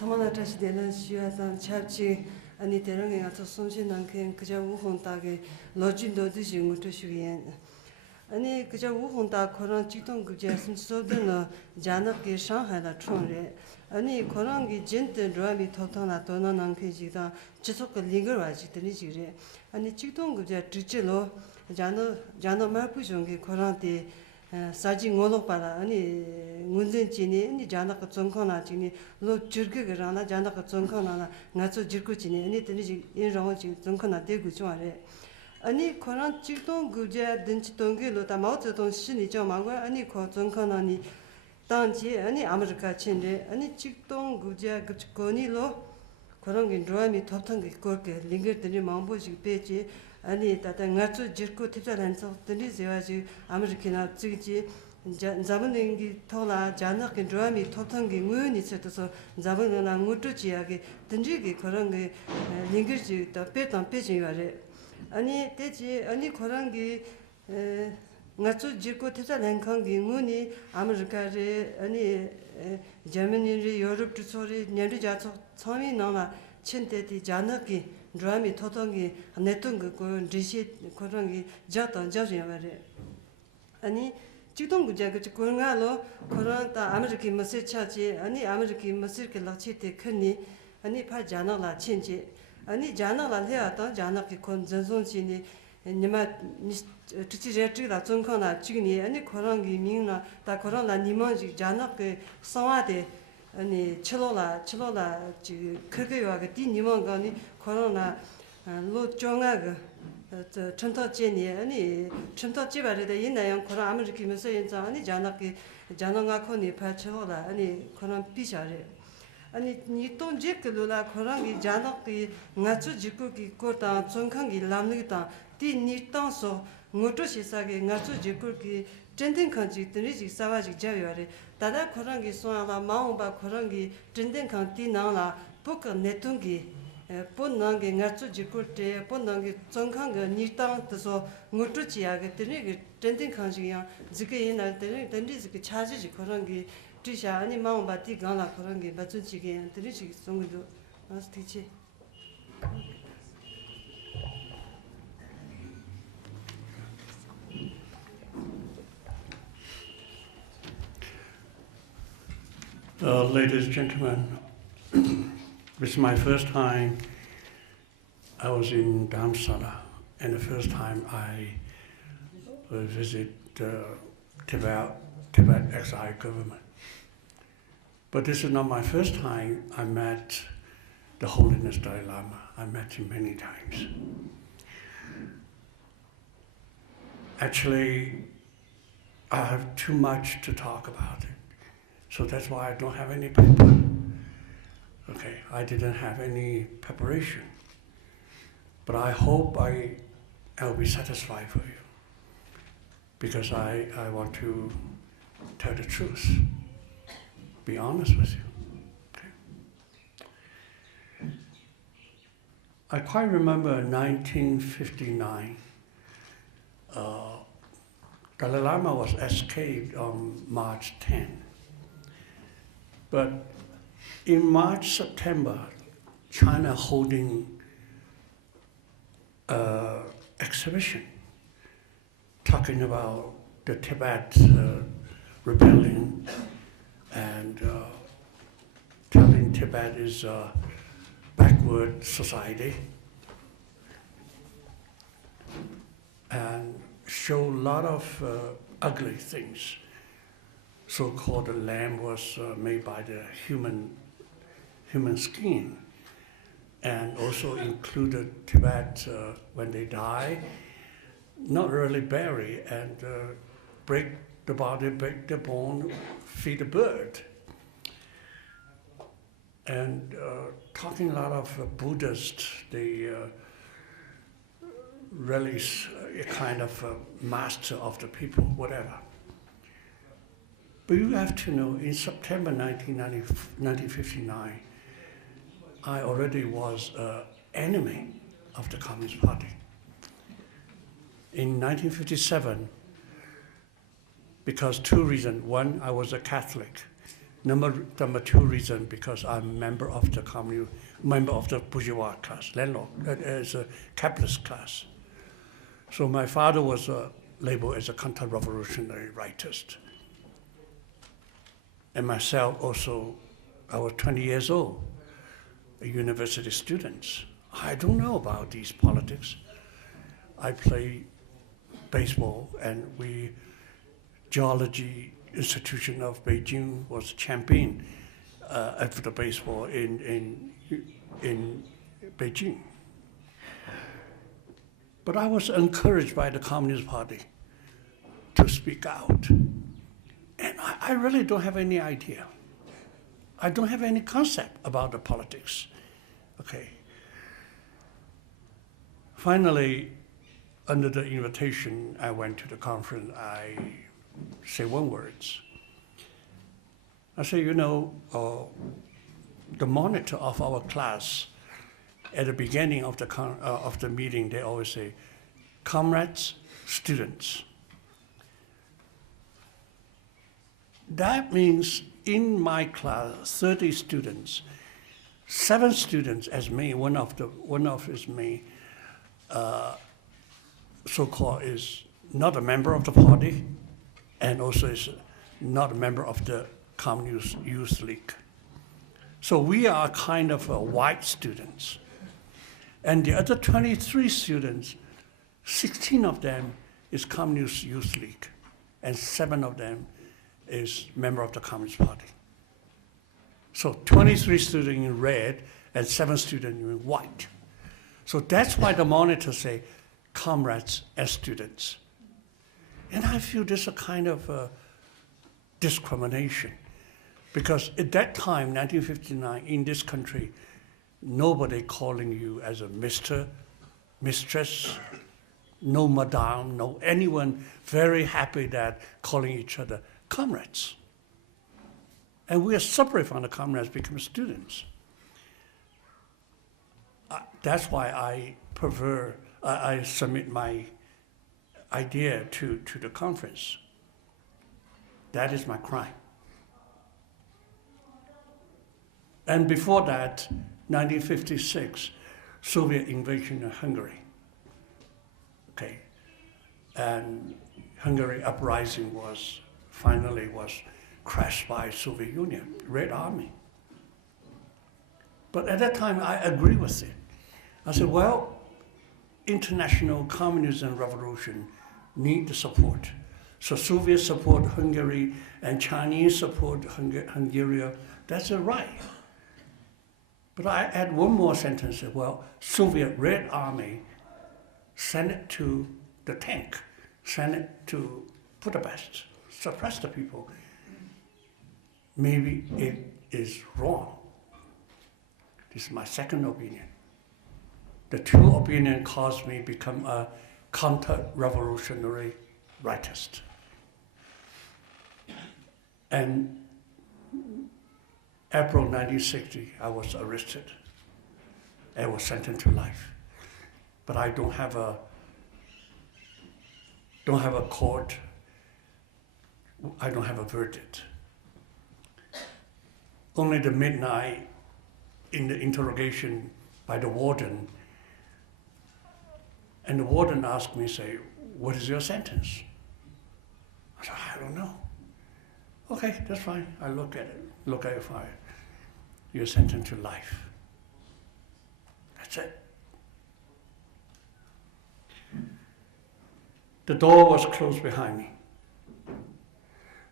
Tamana tashi delan shiwa san chabchi ani terang nga tso sonshin nangken kaja wuhong tage lojin do dishi nguto shuyen. Ani kaja wuhong ta korang jitong gubja sim sobden no janak ki Shanghai la chung re. Ani korang ki jinten ruami totong la dono nangken jikdang jisok ka lingar wa jiktani jikre. Ani jitong gubja dhikchi lo jano marpu shongi korang di 사지 ngolok para ani ngunzen chini ani janaka zongkong na chini lo jirge ge rana janaka zongkong na ngazo jirku chini ani teni ji in rong ji zongkong na de gu chwa re ani koran jigdong guje denchi dongge lo da mao zedong shini jiao mangwa ani ko zongkong na ni 당지 아니 아메리카 친데 아니 직동 구제 그거니 로 그런 게 좋아미 톱탄 게 그렇게 링거들이 망보식 빼지 아니 다다 ngazu jirku tip사란서 들이 제와지 아메리카나 지지 잡는 게 토라 자nak 좋아미 톱탄 게 무연이 있어서 잡는 나 무주지하게 든지게 그런 게 링거지 더 빼던 빼지 와래 아니 되지 아니 그런 게 ngazu jirku tipsaran kangi nguni 아메리카에 아니 제르머니 유럽 주소리 년도 자초 처음이 나나 친데디 자나기 드라미 토통기 네통 그 리시 그런 게 자던 자주야 말이야 아니 지동 구제 그 그런가로 그런 다 아메리카 머스 차지 아니 아메리카 머스 그 락치테 큰니 아니 파 자나라 친지 아니 자나라 해야다 자나기 kon 전송진이 니마 지지제지다 정권나 지금이 아니 그런 게 민나 다 그런 나 니먼지 자나 그 상화대 아니 칠로라 지 그게 와가 디 니먼 거니 코로나 로 정아가 저 천터제니 아니 천터제발에다 있나요 그런 아메리카면서 연장 아니 자나게 자나가 코니 파쳐라 아니 그런 비샤래 아니 니 돈제 그로라 그런 게 자나게 ngazu 지구기 거다 정강기 남는다 디 니땅서 ngotoshisage ngazu jikurki jenden kanji tniji sawaji jawyare dada khorangi soala maumba khorangi jenden kan ti nangla pok netungi ponnangi ngazu jikurte ponnangi zongkhanga nitang tso ngotochiage tnigi jenden kanji yang zike yena tnigi zike chaji khorangi tisha ani maumba ti gangla khorangi bachunchige tniji songdo astichi Ladies and gentlemen, this is my first time I was in Dharamsala, and the first time I visit Tibet exile government. But this is not my first time I met the Holiness Dalai Lama. I met him many times. Actually, I have too much to talk about it. So that's why I don't have any paper. Okay, I didn't have any preparation. But I hope I'll be satisfied for you. Because I want to tell the truth. Be honest with you. Okay. I quite remember 1959. Dalai Lama was escaped on March 10. But in March, September, China holding exhibition talking about the Tibet rebellion and telling Tibet is a backward society and show a lot of ugly things. So-called the lamb was made by the human skin, and also included Tibet when they die, not really bury and break the body, break the bone, feed a bird, and talking a lot of Buddhists, they relish a kind of master of the people, whatever. But you have to know, in September 1959, I already was an enemy of the Communist Party. In 1957, because two reasons. One, I was a Catholic. Number two reason, because I'm a member of the bourgeois class, landlord, as a capitalist class. So my father was labeled as a counter-revolutionary rightist. And myself also, I was 20 years old, a university student. I don't know about these politics. I play baseball, and Geology Institution of Beijing was champion of the baseball in Beijing. But I was encouraged by the Communist Party to speak out. And I really don't have any idea. I don't have any concept about the politics. Okay. Finally, under the invitation, I went to the conference. I say one word. I say, the monitor of our class, at the beginning of the meeting, they always say, comrades, students. That means in my class, 30 students, 7 students as me, one of is me, so-called is not a member of the party, and also is not a member of the Communist Youth League. So we are kind of white students. And the other 23 students, 16 of them is Communist Youth League, and 7 of them is member of the Communist Party. So 23 students in red and 7 students in white. So that's why the monitors say comrades as students. And I feel this is a kind of discrimination, because at that time, 1959, in this country, nobody calling you as a Mr., Mistress, no Madame, no anyone very happy that calling each other comrades. And we are separate from the comrades, become students. That's why I submit my idea to the conference. That is my crime. And before that, 1956, Soviet invasion of Hungary. Okay, and Hungary uprising finally was crashed by Soviet Union, Red Army. But at that time, I agree with it. I said, well, international communism revolution need the support. So Soviet support Hungary and Chinese support Hungary, that's a right. But I add one more sentence, well, Soviet Red Army sent it to the tank, sent it to Budapest, suppress the people. Maybe it is wrong. This is my second opinion. The two opinions caused me become a counter-revolutionary rightist. And April 1960, I was arrested. I was sentenced to life. But I don't have a court. I don't have a verdict. Only the midnight in the interrogation by the warden, and the warden asked me, say, what is your sentence? I said, I don't know. Okay, that's fine. I look at your file. You're sentenced to life. That's it. The door was closed behind me.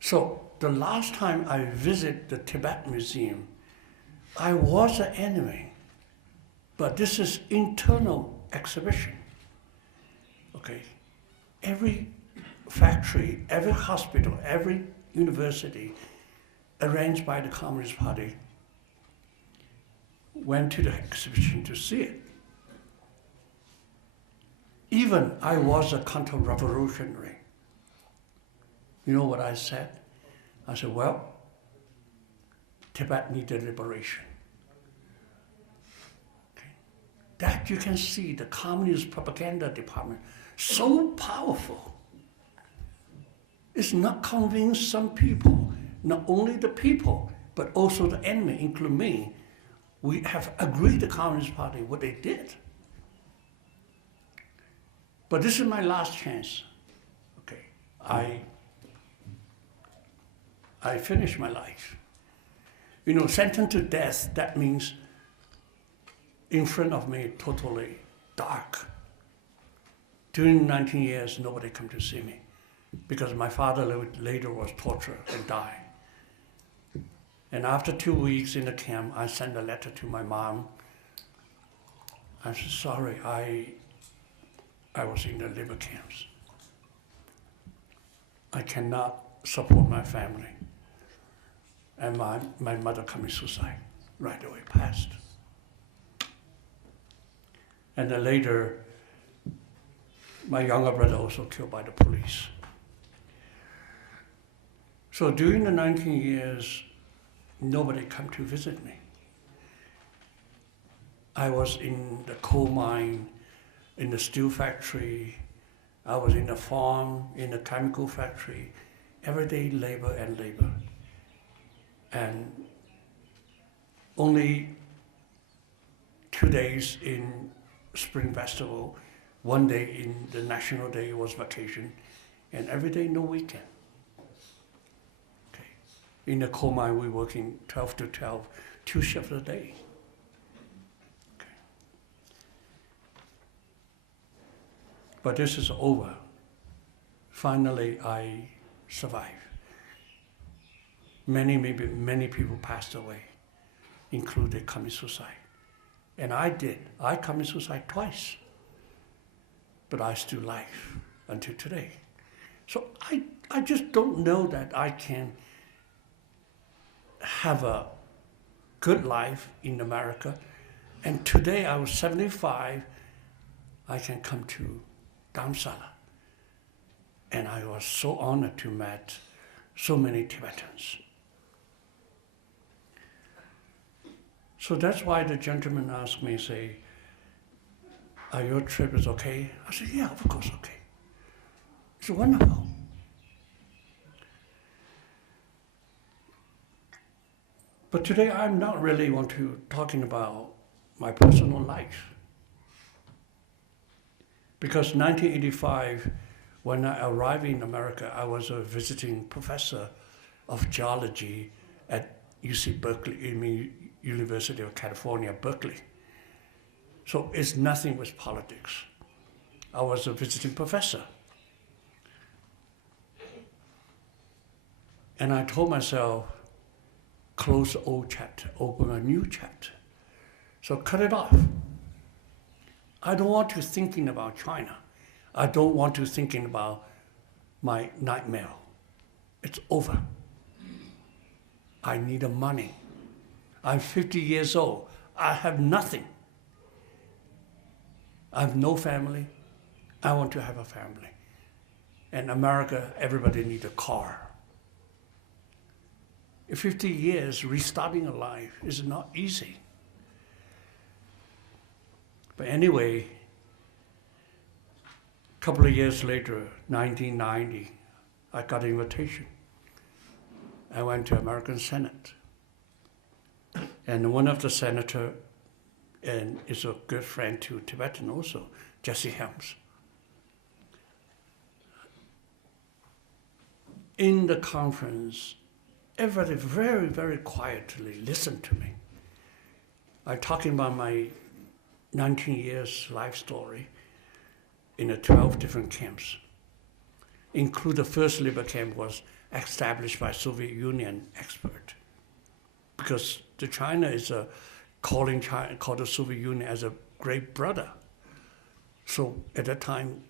So the last time I visited the Tibet Museum, I was an enemy, but this is internal exhibition. Okay, every factory, every hospital, every university arranged by the Communist Party went to the exhibition to see it. Even I was a counter-revolutionary. You know what I said? I said, well, Tibet needed liberation. Okay. That you can see the Communist propaganda department, so powerful. It's not convinced some people, not only the people, but also the enemy, including me, we have agreed the Communist Party what they did. But this is my last chance. Okay, I finished my life. You know, sentenced to death, that means in front of me, totally dark. During 19 years, nobody came to see me because my father later was tortured and died. And after 2 weeks in the camp, I sent a letter to my mom. I said, sorry, I was in the labor camps. I cannot support my family. And my mother committed suicide right away, passed. And then later, my younger brother also killed by the police. So during the 19 years, nobody came to visit me. I was in the coal mine, in the steel factory, I was in the farm, in the chemical factory, everyday labor and labor. And only 2 days in Spring Festival, 1 day in the National Day was vacation, and every day no weekend. Okay. In the coal mine, we working 12 to 12, 2 shifts a day. Okay. But this is over. Finally, I survived. Many people passed away, including committed suicide. And I did. I committed suicide twice. But I still alive until today. So I just don't know that I can have a good life in America. And today I was 75, I can come to Dharamsala. And I was so honored to meet so many Tibetans. So that's why the gentleman asked me, say, are your trip is okay? I said, yeah, of course, okay. It's wonderful. But today I'm not really want to talking about my personal life. Because 1985, when I arrived in America, I was a visiting professor of geology at UC Berkeley, University of California, Berkeley. So it's nothing with politics. I was a visiting professor. And I told myself, close the old chapter, open a new chapter. So cut it off. I don't want to thinking about China. I don't want to thinking about my nightmare. It's over. I need the money. I'm 50 years old. I have nothing. I have no family. I want to have a family. In America, everybody needs a car. In 50 years, restarting a life is not easy. But anyway, a couple of years later, 1990, I got an invitation. I went to American Senate. And one of the senators, and is a good friend to Tibetan also, Jesse Helms. In the conference, everybody very, very quietly listened to me. I'm talking about my 19 years life story in the 12 different camps. Include the first labor camp was established by Soviet Union expert. Because the China is calling the Soviet Union as a great brother. So at that time,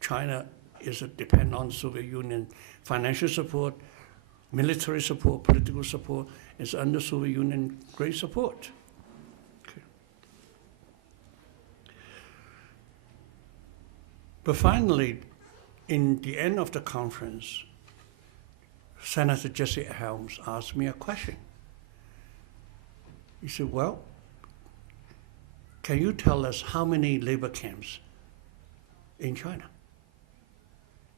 China is depend on Soviet Union financial support, military support, political support. It's under Soviet Union great support. Okay. But finally, in the end of the conference, Senator Jesse Helms asked me a question. He said, well, can you tell us how many labor camps in China?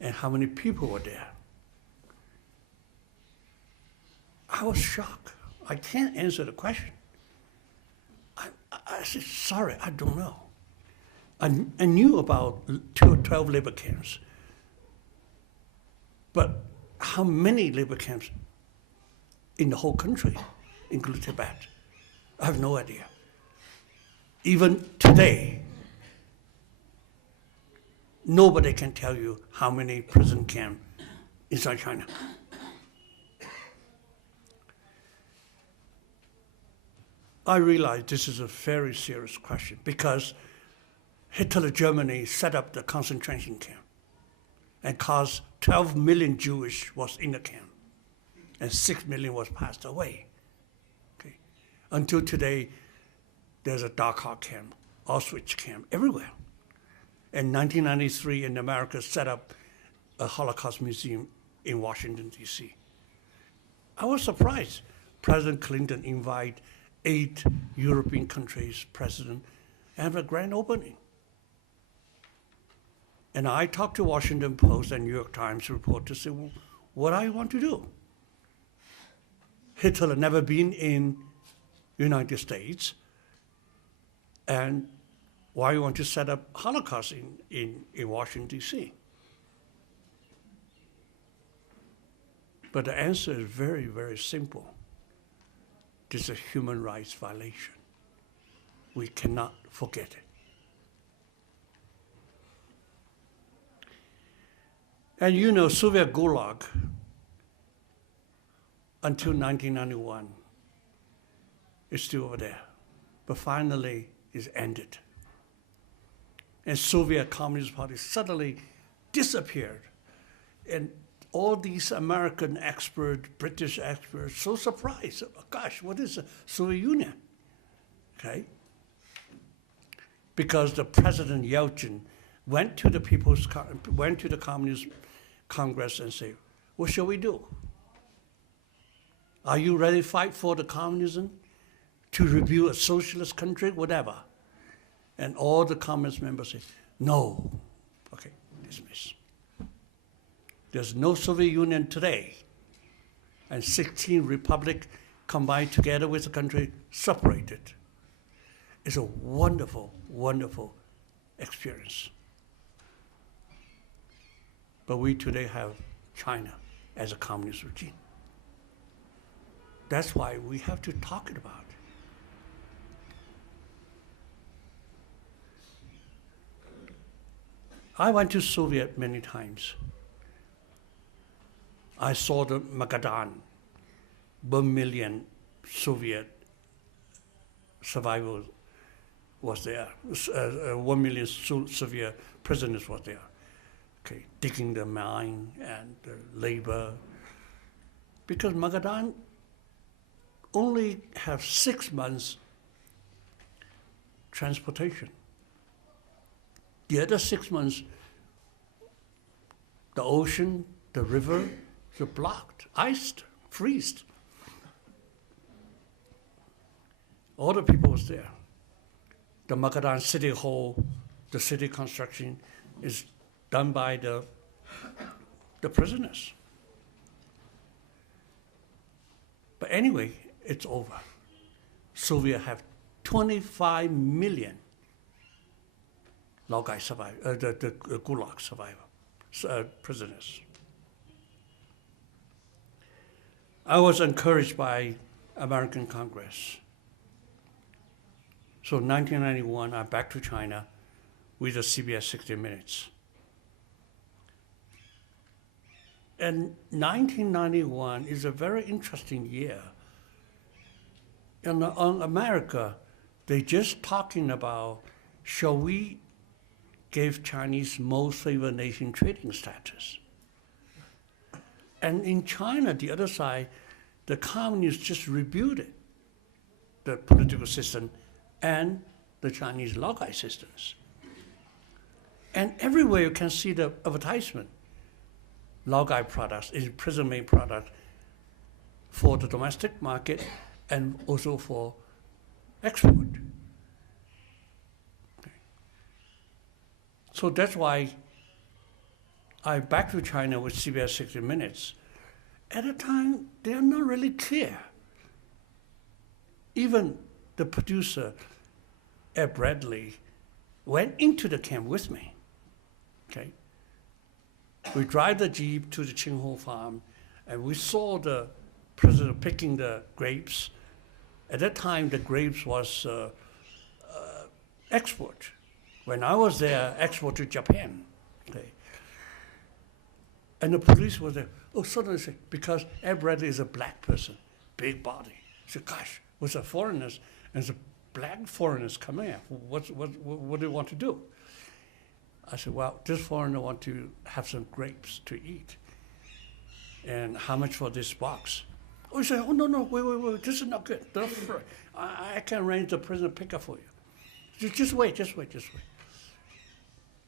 And how many people were there? I was shocked. I can't answer the question. I said, sorry, I don't know. I knew about 12 labor camps, but how many labor camps in the whole country, including Tibet? I have no idea. Even today, nobody can tell you how many prison camps inside China. I realize this is a very serious question because Hitler Germany set up the concentration camp and caused 12 million Jewish was in the camp and 6 million was passed away. Okay. Until today, there's a Dachau camp, Auschwitz camp, everywhere. In 1993, in America, set up a Holocaust museum in Washington, D.C. I was surprised. President Clinton invited 8 European countries' presidents and have a grand opening. And I talked to Washington Post and New York Times reporters, say, well, what I want to do? Hitler never been in United States, and why you want to set up Holocaust in Washington, D.C.? But the answer is very, very simple. This is a human rights violation. We cannot forget it. And you know, Soviet Gulag, until 1991, is still over there. But finally, it's ended. And Soviet Communist Party suddenly disappeared. And all these American experts, British experts, so surprised. Oh, gosh, what is the Soviet Union? Okay? Because the President Yeltsin went to the Communist Congress and said, what shall we do? Are you ready to fight for the communism? To rebuild a socialist country, whatever? And all the communist members said, no. Okay, dismiss. There's no Soviet Union today. And 16 republics combined together with the country separated. It's a wonderful, wonderful experience. But we today have China as a communist regime. That's why we have to talk about it. I went to Soviet many times. I saw the Magadan, 1 million Soviet survivors was there. 1 million Soviet prisoners was there. Okay, digging the mine and the labor. Because Magadan only have 6 months transportation. The other 6 months, the ocean, the river, are blocked, iced, freezed. All the people was there. The Magadan City Hall, the city construction is done by the prisoners. But anyway, it's over. Soviet have 25 million Laogai survivors, the Gulag survivors, prisoners. I was encouraged by American Congress. So in 1991, I'm back to China with the CBS 60 Minutes. And 1991 is a very interesting year. And on America, they just talking about, shall we give Chinese most favored nation trading status? And in China, the other side, the communists just rebuilt the political system and the Chinese Laogai systems. And everywhere you can see the advertisement, Laogai products, prison-made products for the domestic market and also for export. Okay. So that's why I'm back to China with CBS 60 Minutes. At the time, they are not really clear even the producer, Ed Bradley, went into the camp with me. Okay. We drive the Jeep to the Qinghu farm, and we saw the prisoner picking the grapes. At that time, the grapes was export. When I was there, export to Japan. Okay. And the police was there. Oh, suddenly, because Ed Bradley is a black person, big body. He said, gosh, with the foreigners, and the black foreigners come here. What do you want to do? I said, well, this foreigner want to have some grapes to eat. And how much for this box? Oh, he said, oh, no, wait, this is not good. I can arrange the prisoner pickup for you. Just wait.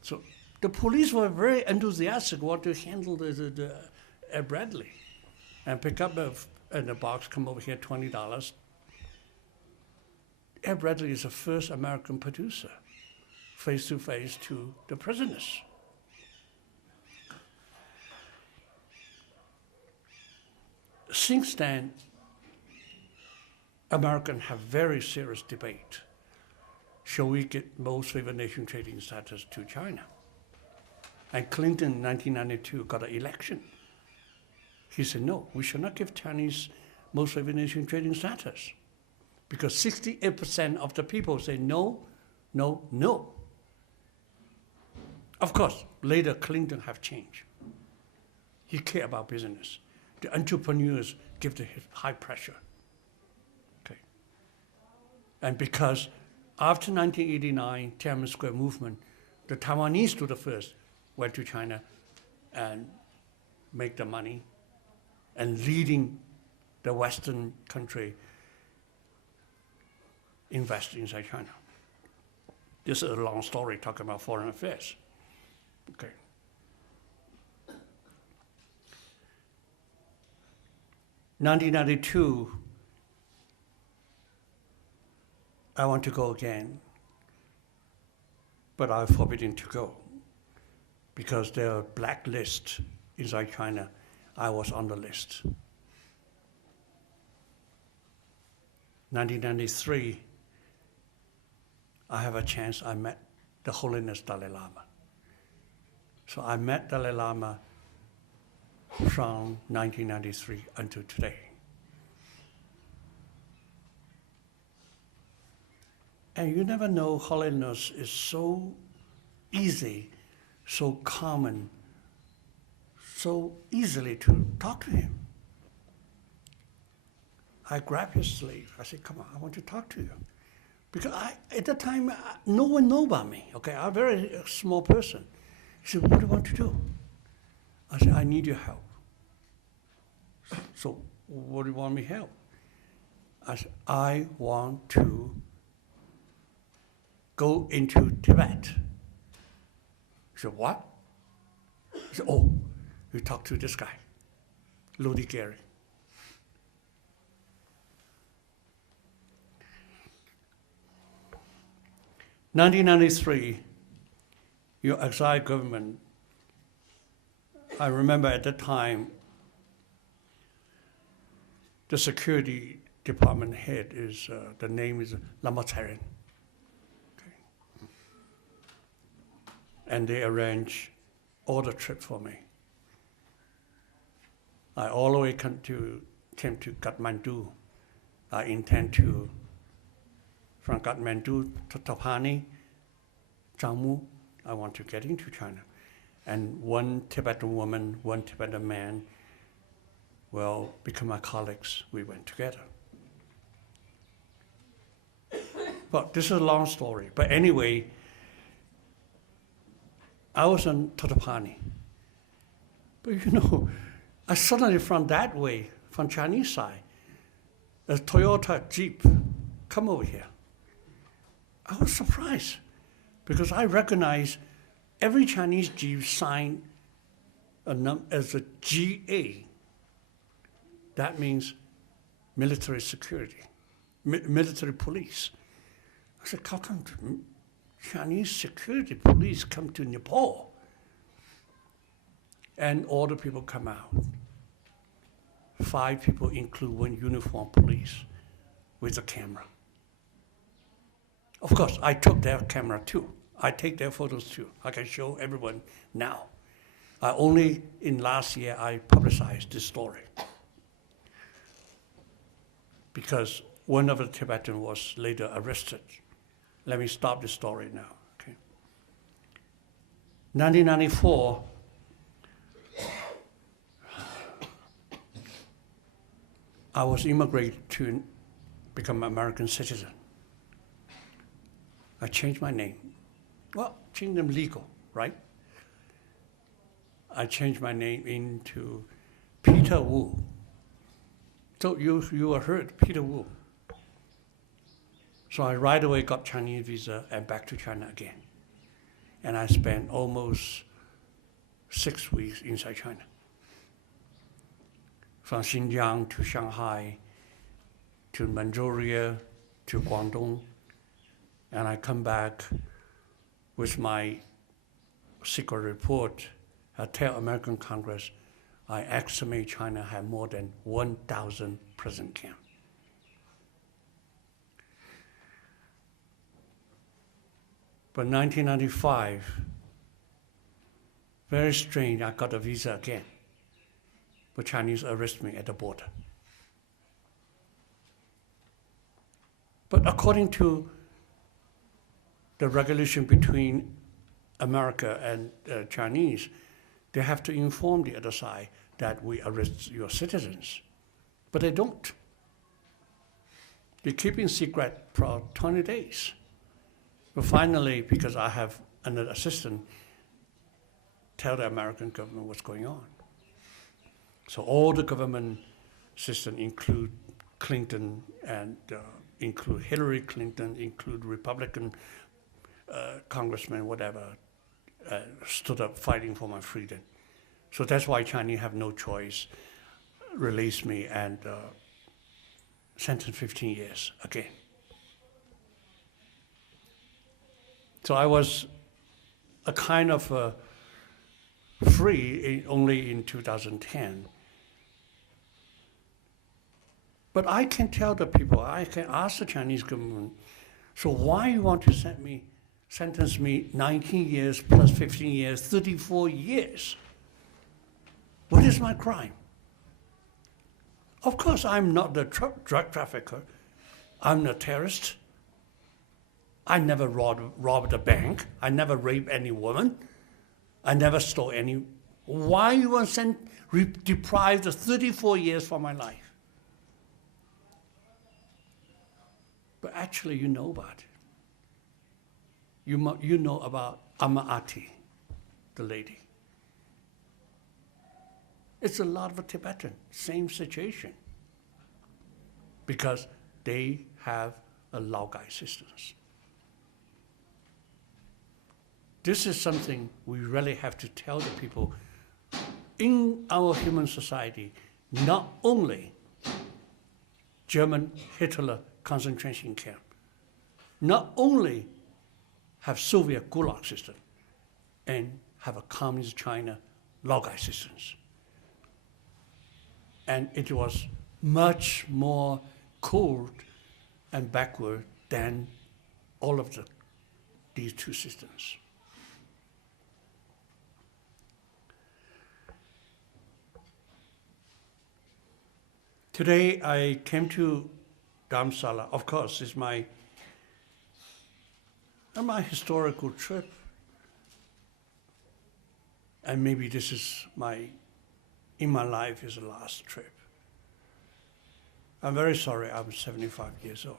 So the police were very enthusiastic, want to handle the Ed Bradley and pick up in the box, come over here, $20. Ed Bradley is the first American producer, face-to-face to the prisoners. Since then, Americans have very serious debate. Shall we get most favored nation trading status to China? And Clinton in 1992 got an election. He said, no, we should not give Chinese most favored nation trading status. Because 68% of the people say no. Of course, later Clinton have changed. He care about business. The entrepreneurs give the high pressure. Okay. And because after 1989, Tiananmen Square movement, the Taiwanese to the first went to China and make the money and leading the Western country invest inside China. This is a long story talking about foreign affairs. Okay. In 1992, I want to go again, but I'm forbidden to go because there are blacklists inside China. I was on the list. 1993, I have a chance, I met the Holiness Dalai Lama. So I met Dalai Lama from 1993 until today. And you never know, holiness is so easy, so common, so easily to talk to him. I grabbed his sleeve. I said, come on, I want to talk to you. Because at that time, no one knew about me, okay? I'm a very small person. He said, what do you want to do? I said, I need your help. So what do you want me to help? I said, I want to go into Tibet. He said, what? He said, oh, you talk to this guy, Lodi Gary. In 1993, your exiled government, I remember at that time, the security department head is, the name is Lama Tsairen. Okay. And they arranged all the trip for me. I all the way came to Kathmandu. I intend to, from Kathmandu to Tapani, Jammu, I want to get into China. And one Tibetan woman, one Tibetan man will become my colleagues. We went together. But this is a long story. But anyway, I was on Totopani. But you know, I suddenly from that way, from Chinese side, a Toyota Jeep come over here. I was surprised because I recognize every Chinese Jeep sign as a GA. That means military security, military police. I said, how come Chinese security police come to Nepal? And all the people come out. 5 people, include one uniformed police with a camera. Of course, I took their camera too. I take their photos too. I can show everyone now. Only in last year I publicized this story because one of the Tibetans was later arrested. Let me stop the story now. Okay. 1994, I was immigrated to become an American citizen. I changed my name. Well, changed them legal, right? I changed my name into Peter Wu. So you heard Peter Wu. So I right away got Chinese visa and back to China again. And I spent almost 6 weeks inside China. From Xinjiang to Shanghai, to Manchuria, to Guangdong. And I come back with my secret report. I tell American Congress, I estimate China had more than 1,000 prison camps. But 1995, very strange, I got a visa again. But Chinese arrest me at the border. But according to the regulation between America and Chinese, they have to inform the other side that we arrest your citizens. But they don't. They keep in secret for 20 days. But finally, because I have another assistant, tell the American government what's going on. So all the government system include Clinton and include Hillary Clinton, include Republican congressmen, whatever, stood up fighting for my freedom. So that's why Chinese have no choice, release me and sentence 15 years again. So I was a kind of free only in 2010. But I can tell the people, I can ask the Chinese government, so why you want to sentence me 19 years plus 15 years, 34 years? What is my crime? Of course, I'm not the drug trafficker. I'm not a terrorist. I never robbed a bank. I never raped any woman. I never stole any. Why you want to deprive the 34 years from my life? But actually, you know about it. You know about Alma-Ati, the lady. It's a lot of Tibetan, same situation. Because they have a Laogai systems. This is something we really have to tell the people in our human society, not only German Hitler concentration camp, not only have Soviet Gulag system, and have a communist China Laogai systems. And it was much more cold and backward than all of these two systems. Today I came to Dharamsala. Of course, it's my historical trip. And maybe this is in my life is the last trip. I'm very sorry, I'm 75 years old.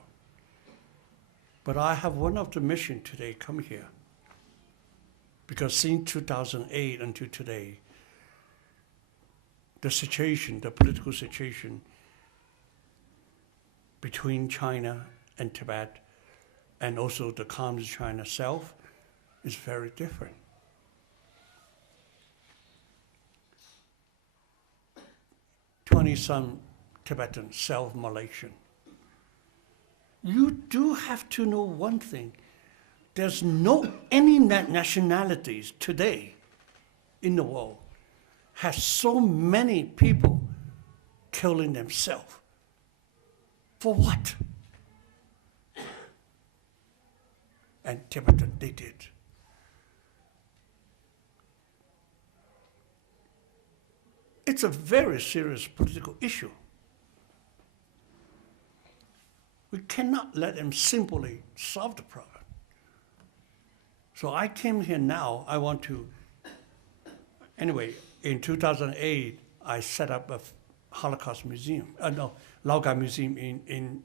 But I have one of the mission today come here. Because since 2008 until today, the political situation between China and Tibet, and also the communist China self, is very different. 20-some Tibetan self-molation. You do have to know one thing. There's no any nationalities today in the world has so many people killing themselves. For what? and Tibetan, they did. It's a very serious political issue. We cannot let them simply solve the problem. So I came here now, I want to, anyway, in 2008, I set up a Holocaust museum, Laogai Museum in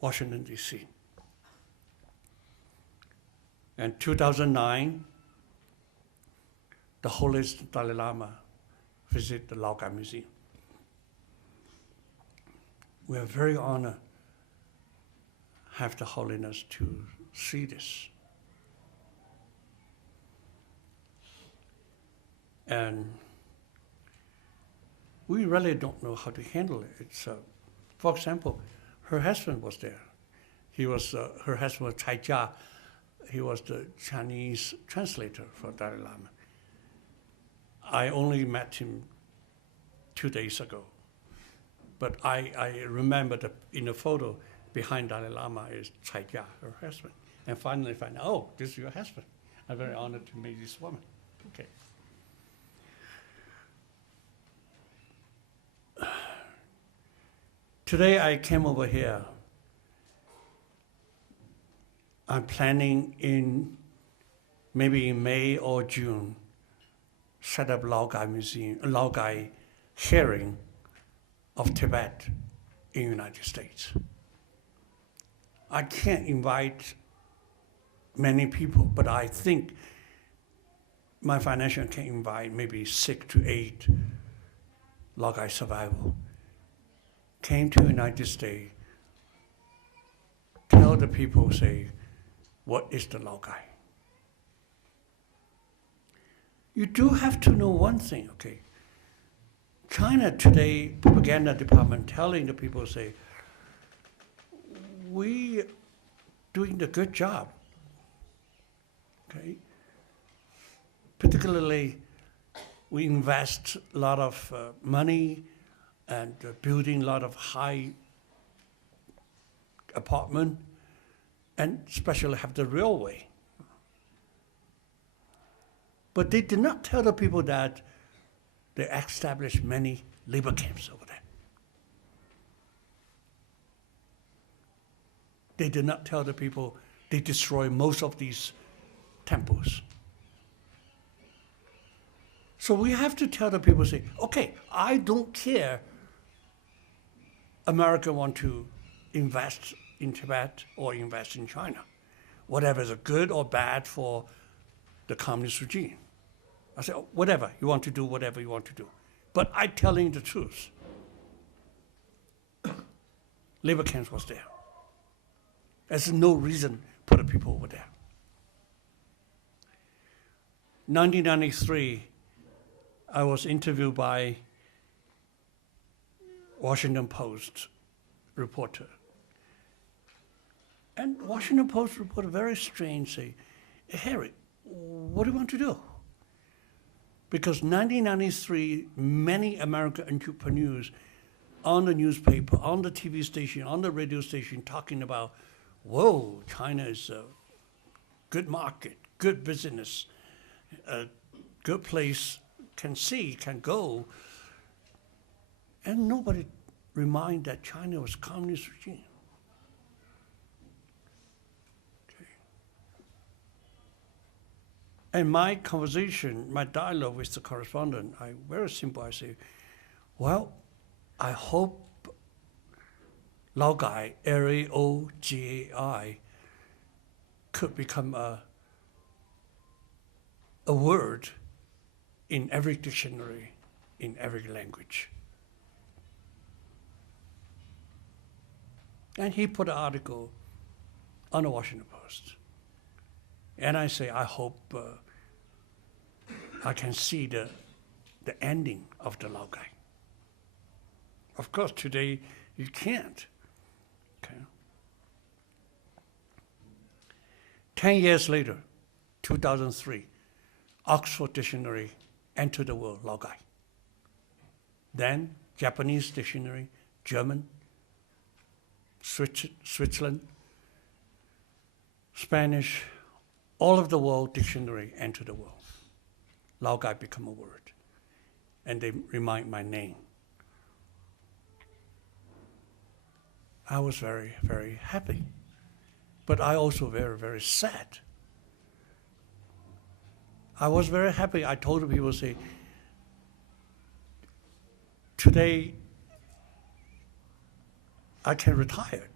Washington, D.C. And 2009, the Holiest Dalai Lama visited the Laogai Museum. We are very honored to have the Holiness to see this. And we really don't know how to handle it. It's, for example, her husband was there. He was, her husband was Cai Jia. He was the Chinese translator for Dalai Lama. I only met him 2 days ago. But I remember that in the photo behind Dalai Lama is Cai Jia, her husband. And finally find out, oh, this is your husband. I'm very honored to meet this woman. Okay. Today I came over here. I'm planning maybe in May or June, set up Laogai Museum, Laogai hearing of Tibet in the United States. I can't invite many people, but I think my foundation can invite maybe 6 to 8 Laogai survivors. Came to the United States, tell the people, say, what is the Laogai? You do have to know one thing, okay? China today, propaganda department telling the people, say, we doing the good job, okay? Particularly, we invest a lot of money and building a lot of high apartment, and especially have the railway. But they did not tell the people that they established many labor camps over there. They did not tell the people they destroy most of these temples. So we have to tell the people, say, okay, I don't care America want to invest in Tibet or invest in China. Whatever is good or bad for the communist regime. I say, oh, whatever, you want to do whatever you want to do. But I'm telling the truth. Labor camps was there. There's no reason for the people over there. 1993, I was interviewed by Washington Post reporter. And Washington Post reporter very strange, say, hey, Harry, what do you want to do? Because 1993, many American entrepreneurs on the newspaper, on the TV station, on the radio station, talking about, whoa, China is a good market, good business, a good place, can see, can go. And nobody remind that China was communist regime. Okay. And my conversation, my dialogue with the correspondent, very simple, I say, well, I hope Laogai, L-A-O-G-A-I, could become a word in every dictionary, in every language. And he put an article on the Washington Post. And I say, I hope I can see the ending of the Laogai. Of course, today you can't. Okay. 10 years later, 2003, Oxford Dictionary entered the world, Laogai. Then Japanese dictionary, German, Switzerland, Spanish, all of the world dictionary entered the world. Laogai become a word. And they remind my name. I was very, very happy. But I also very, very sad. I was very happy. I told the people, say, today I can retire.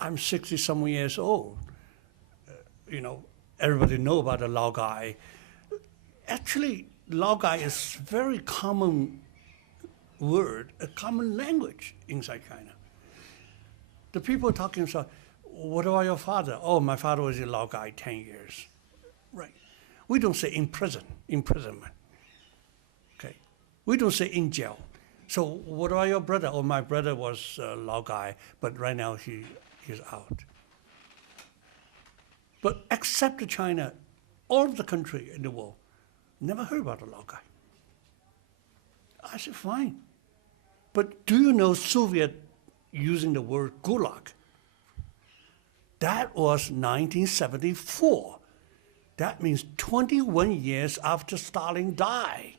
I'm 60-some years old. Everybody know about the Laogai. Actually, Laogai is very common word, a common language inside China. The people talking, so, what about your father? Oh, my father was in Laogai 10 years. Right. We don't say imprisonment. Okay. We don't say in jail. So what about your brother? Oh, my brother was Laogai, but right now he's out. But except China, all of the country in the world never heard about the Laogai. I said, fine. But do you know Soviet using the word gulag? That was 1974. That means 21 years after Stalin died.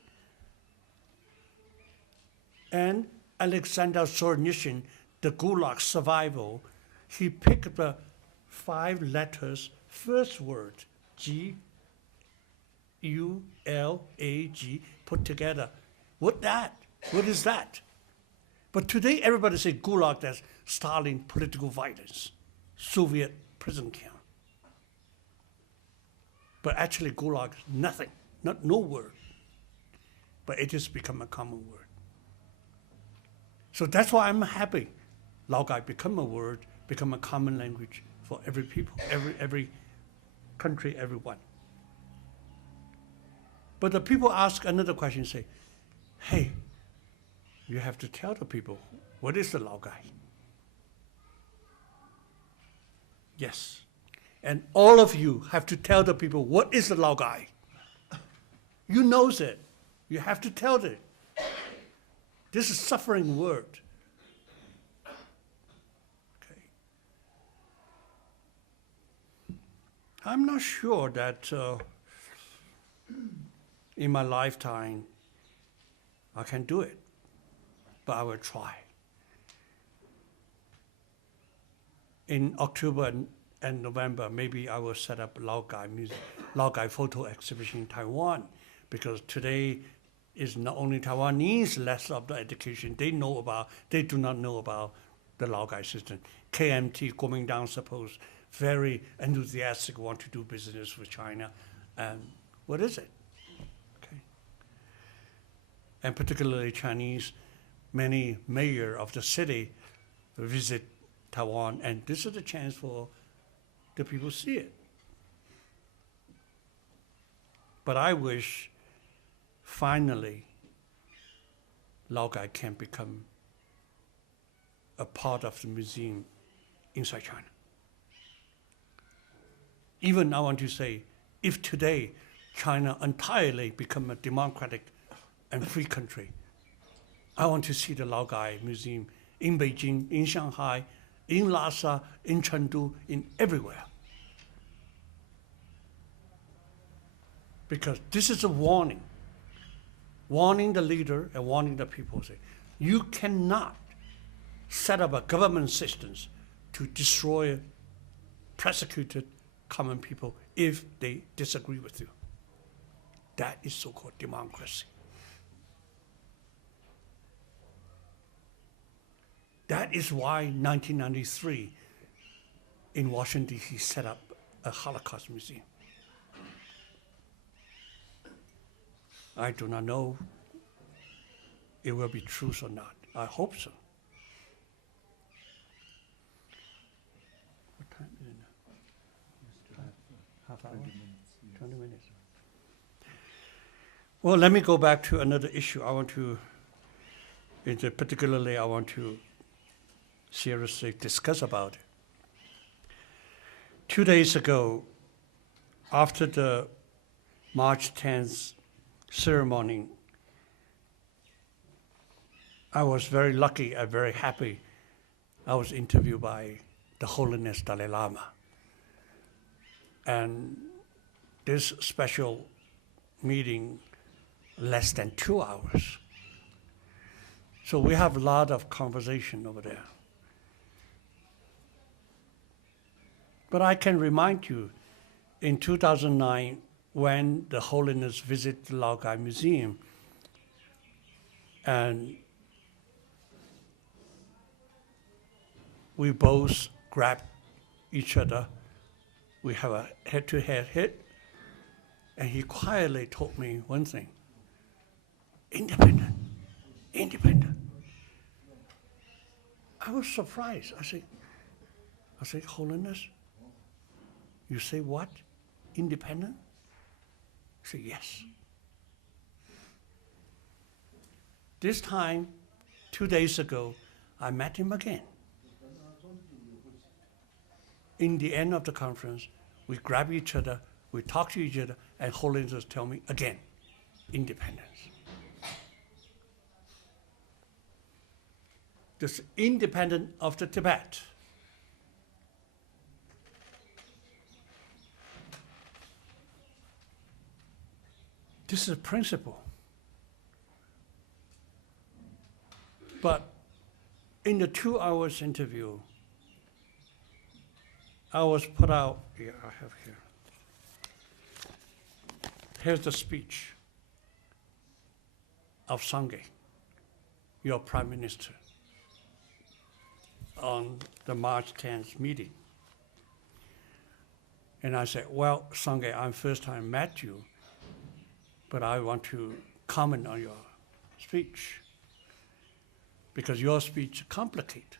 And Alexander Solzhenitsyn, the Gulag survival, he picked the 5 letters, first word, G-U-L-A-G, put together. What is that? But today everybody say Gulag, that's Stalin political violence, Soviet prison camp. But actually Gulag is nothing, no word. But it has become a common word. So that's why I'm happy. Laogai become a word, become a common language for every people, every country, everyone. But the people ask another question, say, hey, you have to tell the people, what is the Laogai? Yes. And all of you have to tell the people, what is the Laogai? You knows it. You have to tell it. This is suffering word. Okay. I'm not sure that in my lifetime I can do it, but I will try. In October and November, maybe I will set up Laogai photo exhibition in Taiwan, because today is not only Taiwanese less of the education they do not know about the Laogai system. KMT, Kuomintang, suppose, very enthusiastic, want to do business with China. And what is it? Okay. And particularly Chinese, many mayor of the city visit Taiwan, and this is a chance for the people to see it. But I wish finally Laogai can become a part of the museum inside China. Even I want to say, if today China entirely become a democratic and free country, I want to see the Laogai Museum in Beijing, in Shanghai, in Lhasa, in Chengdu, in everywhere. Because this is a warning the leader and warning the people. Say, you cannot set up a government systems to destroy persecuted common people if they disagree with you. That is so-called democracy. That is why 1993 in Washington DC set up a Holocaust museum. I do not know it will be true or not. I hope so. What time is it now? Half hour? 20 minutes. Well, let me go back to another issue. I want to seriously discuss about it. 2 days ago, after the March 10th ceremony, I was very lucky and very happy. I was interviewed by the Holiness Dalai Lama. And this special meeting less than 2 hours. So we have a lot of conversation over there. But I can remind you, in 2009, when the Holiness visited the Laogai Museum, and we both grabbed each other, we have a head-to-head hit, and he quietly told me one thing: independent, independent. I was surprised. I said, Holiness, you say what? Independent? He said, yes. This time, 2 days ago, I met him again. In the end of the conference, we grab each other, we talk to each other, and Holiness tell me again, independence. This independent of the Tibet. This is a principle. But in the 2 hours interview, I was put out, yeah, I have here. Here's the speech of Sangye, your Prime Minister, on the March 10th meeting. And I said, well, Sangye, I first time met you, but I want to comment on your speech, because your speech is complicated.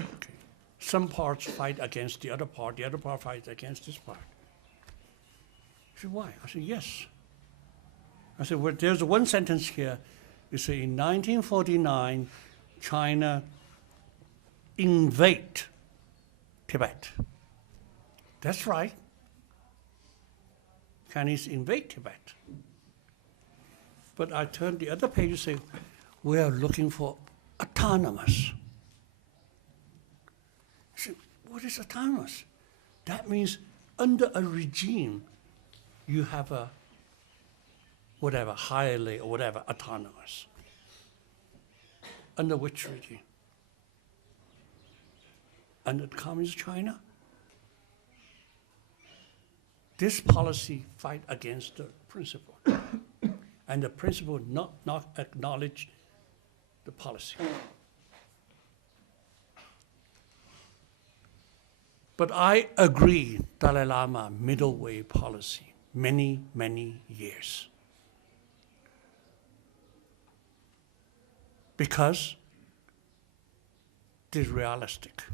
Okay. Some parts fight against the other part fights against this part. He said, why? I said, yes. I said, well, there's one sentence here. You say, in 1949, China invaded Tibet. That's right. Chinese invade Tibet. But I turned the other page and say, we are looking for autonomous. I said, what is autonomous? That means under a regime, you have a whatever, highly or whatever, autonomous. Under which regime? Under Communist China? This policy fight against the principle. And the principle not acknowledge the policy. But I agree, Dalai Lama middle way policy, many, many years. Because it is realistic.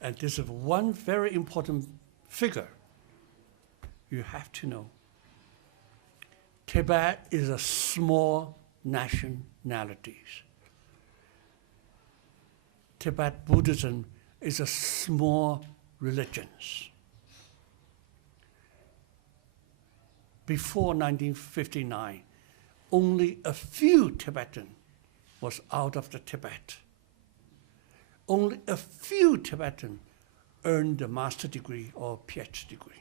And this is one very important figure you have to know. Tibet is a small nationality. Tibet Buddhism is a small religion. Before 1959, only a few Tibetan was out of the Tibet. Only a few Tibetan earned a master degree or PhD degree.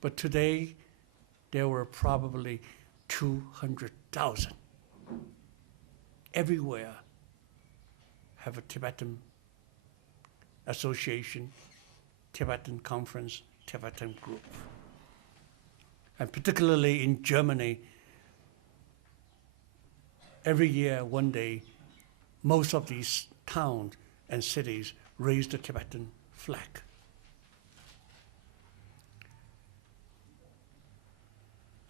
But today, there were probably 200,000. Everywhere have a Tibetan association, Tibetan conference, Tibetan group. And particularly in Germany, every year, one day, most of these towns and cities raise the Tibetan flag.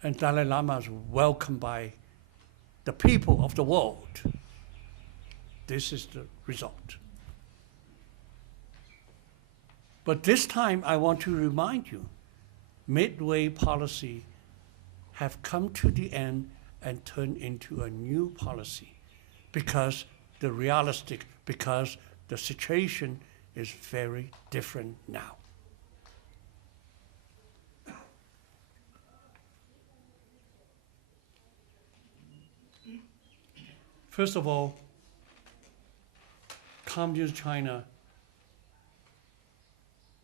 And Dalai Lama is welcomed by the people of the world. This is the result. But this time, I want to remind you, midway policy have come to the end and turned into a new policy because because the situation is very different now. First of all, Communist China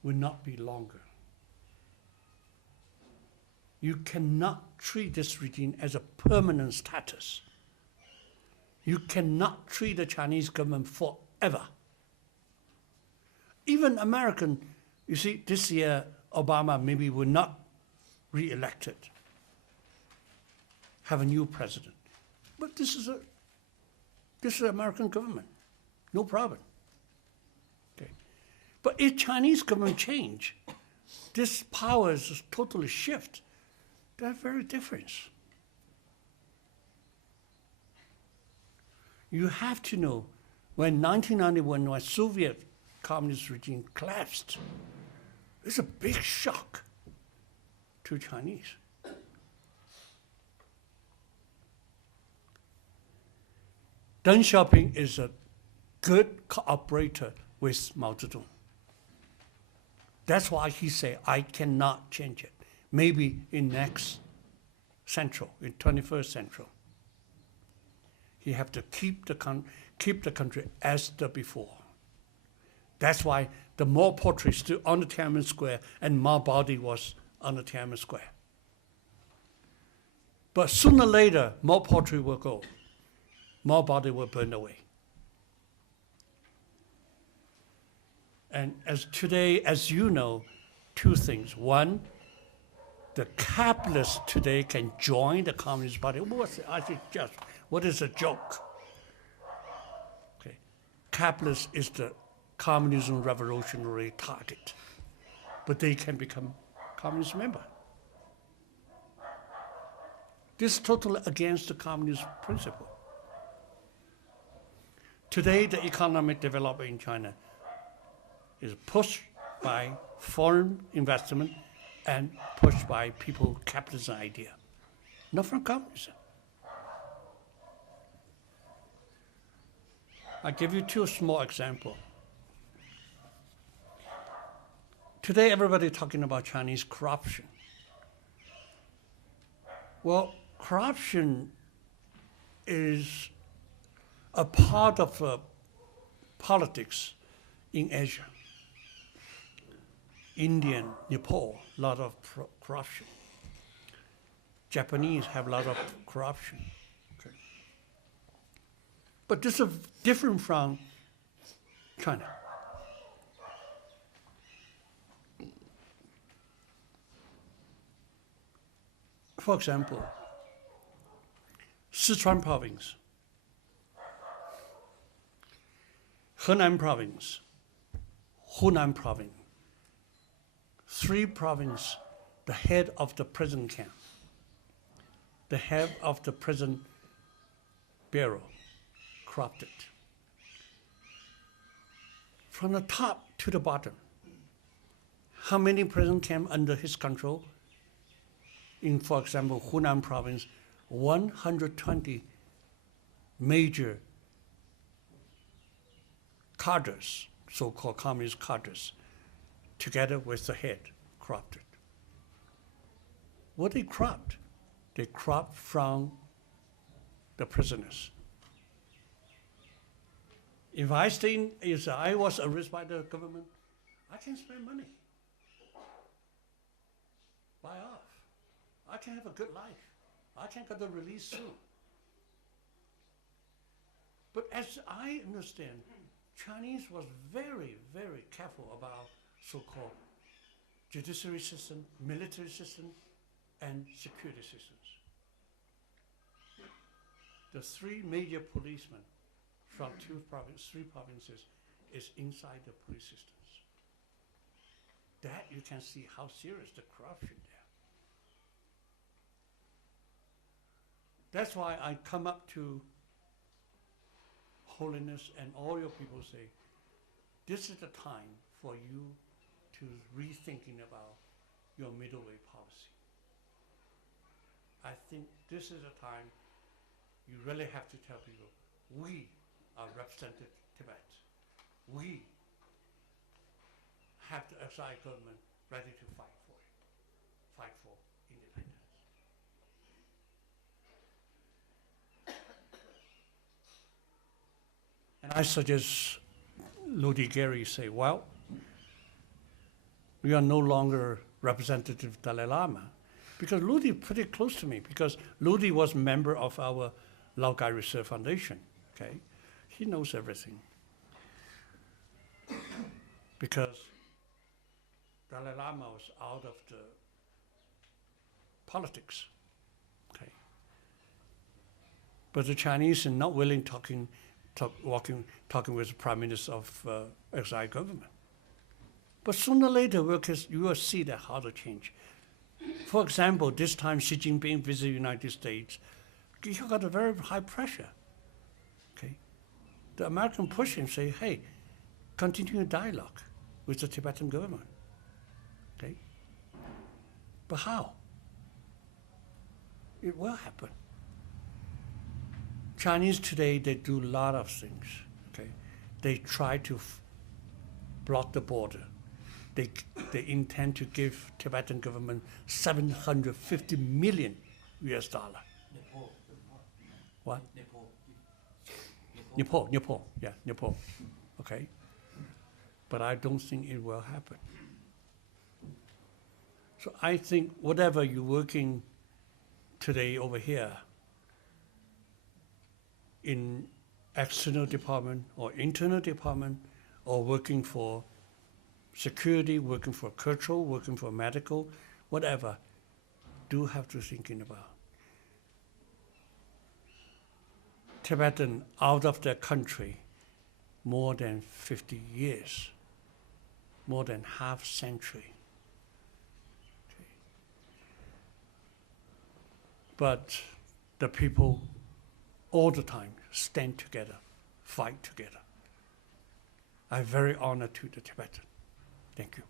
will not be longer. You cannot treat this regime as a permanent status. You cannot treat the Chinese government forever. Even American, you see, this year Obama maybe will not re-elected, have a new president. But this is the American government, no problem. Okay. But if Chinese government change, this power is totally shift. They're very different. You have to know, when 1991, when Soviet communist regime collapsed, it's a big shock to Chinese. Deng Xiaoping is a good cooperator with Mao Zedong. That's why he said, I cannot change it. Maybe in next century, in 21st century. He have to keep the country as the before. That's why the Mao portrait is still on the Tiananmen Square and Mao body was on the Tiananmen Square. But sooner or later, Mao portrait will go. Mao body will burn away. And as today, as you know, two things. One, the capitalists today can join the Communist Party. I think just, what is a joke? Okay. Capitalist is the communism revolutionary target, but they can become communist member. This is totally against the communist principle. Today, the economic development in China is pushed by foreign investment and pushed by people capitalism idea, not from communism. I give you two small examples. Today, everybody talking about Chinese corruption. Well, corruption is a part of politics in Asia. Indian, Nepal, a lot of corruption. Japanese have a lot of corruption. Okay. But this is different from China. For example, Sichuan province, Henan province, Hunan province, three provinces, the head of the prison camp, the head of the prison bureau, corrupted. From the top to the bottom, how many prison camps under his control? In, for example, Hunan province, 120 major cadres, so-called communist cadres, together with the head, corrupted. What they corrupt? They corrupt from the prisoners. If I was arrested by the government, I can spend money, buy off. I can have a good life. I can get the release soon. But as I understand, Chinese was very, very careful about so-called judiciary system, military system, and security systems. The three major policemen from three provinces is inside the police systems. That you can see how serious the corruption there. That's why I come up to Holiness and all your people say, this is the time for you to rethinking about your middle way policy. I think this is a time you really have to tell people, we are represented Tibet. We have the exile government ready to fight for it, fight for independence. And I suggest Lodi Gary say, well, we are no longer representative of Dalai Lama. Because Lodi is pretty close to me, because Lodi was a member of our Laogai Research Foundation, okay? He knows everything. Because Dalai Lama was out of the politics, okay? But the Chinese are not willing talking with the Prime Minister of exiled government. But sooner or later, you will see that how to change. For example, this time Xi Jinping visited the United States, he got a very high pressure. Okay, the American pushed him, say, "Hey, continue dialogue with the Tibetan government." Okay, but how? It will happen. Chinese today, they do a lot of things. Okay, they try to block the border. They intend to give Tibetan government $750 million. Nepal. What? Nepal. Nepal, yeah, Nepal. Okay. But I don't think it will happen. So I think whatever you're working today over here in external department or internal department, or working for security, working for cultural, working for medical, whatever, do have to thinking about. Tibetan out of their country more than 50 years, more than half century. Okay. But the people all the time stand together, fight together. I'm very honored to the Tibetan. Thank you.